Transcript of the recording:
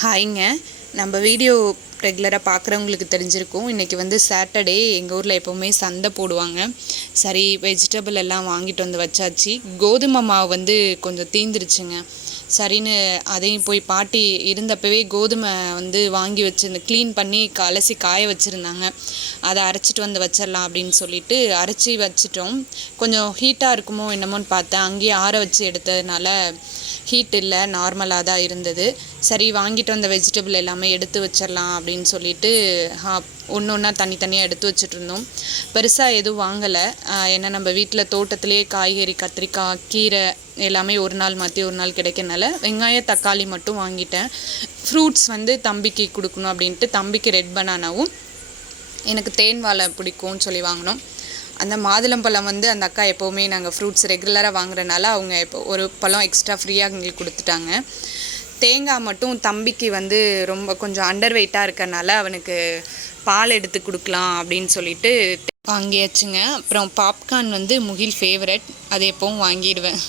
ஹாய்ங்க. நம்ம வீடியோ ரெகுலராக பார்க்குறவங்களுக்கு தெரிஞ்சிருக்கும். இன்றைக்கி வந்து சாட்டர்டே எங்கள் ஊரில் எப்போவுமே சந்தை போடுவாங்க. சரி, வெஜிடபிள் எல்லாம் வாங்கிட்டு வந்து வச்சாச்சு. கோதுமை மாவு வந்து கொஞ்சம் தீந்துருச்சுங்க. சரின்னு அதையும் போய் பாட்டி இருந்தப்பவே கோதுமை வந்து வாங்கி வச்சுருந்து க்ளீன் பண்ணி அலசி காய வச்சுருந்தாங்க. அதை அரைச்சிட்டு வந்து வச்சிடலாம் அப்படின்னு சொல்லிட்டு அரைச்சி வச்சிட்டோம். கொஞ்சம் ஹீட்டாக இருக்குமோ என்னமோன்னு பார்த்தேன். அங்கேயே ஆற வச்சு எடுத்ததுனால ஹீட் இல்லை, நார்மலாக தான் இருந்தது. சரி, வாங்கிட்டு வந்த வெஜிடபிள் எல்லாமே எடுத்து வச்சிடலாம் அப்படின்னு சொல்லிட்டு ஒன்று ஒன்றா தனித்தனியாக எடுத்து வச்சுட்ருந்தோம். பெருசாக எதுவும் வாங்கலை. ஏன்னா நம்ம வீட்டில் தோட்டத்திலே காய்கறி, கத்திரிக்காய், கீரை எல்லாமே ஒரு நாள் மாற்றி ஒரு நாள் கிடைக்கிறனால வெங்காயம், தக்காளி மட்டும் வாங்கிட்டேன். ஃப்ரூட்ஸ் வந்து தம்பிக்கு கொடுக்கணும் அப்படின்ட்டு தம்பிக்கு ரெட் பனானாவும் எனக்கு தேன் வாழை பிடிக்கும்னு சொல்லி வாங்கினோம். அந்த மாதுளம்பழம் வந்து அந்த அக்கா எப்போவுமே நாங்கள் ஃப்ரூட்ஸ் ரெகுலராக வாங்குறதுனால அவங்க இப்போ ஒரு பழம் எக்ஸ்ட்ரா ஃப்ரீயாக எங்களுக்கு கொடுத்துட்டாங்க. தேங்காய் மட்டும் தம்பிக்கு வந்து ரொம்ப கொஞ்சம் அண்டர் வெயிட்டாக இருக்கறனால அவனுக்கு பால் எடுத்து கொடுக்கலாம் அப்படின்னு சொல்லிட்டு வாங்கியாச்சுங்க. அப்புறம் பாப்கார்ன் வந்து முகில் ஃபேவரட், அது எப்போவும் வாங்கிடுவேன்.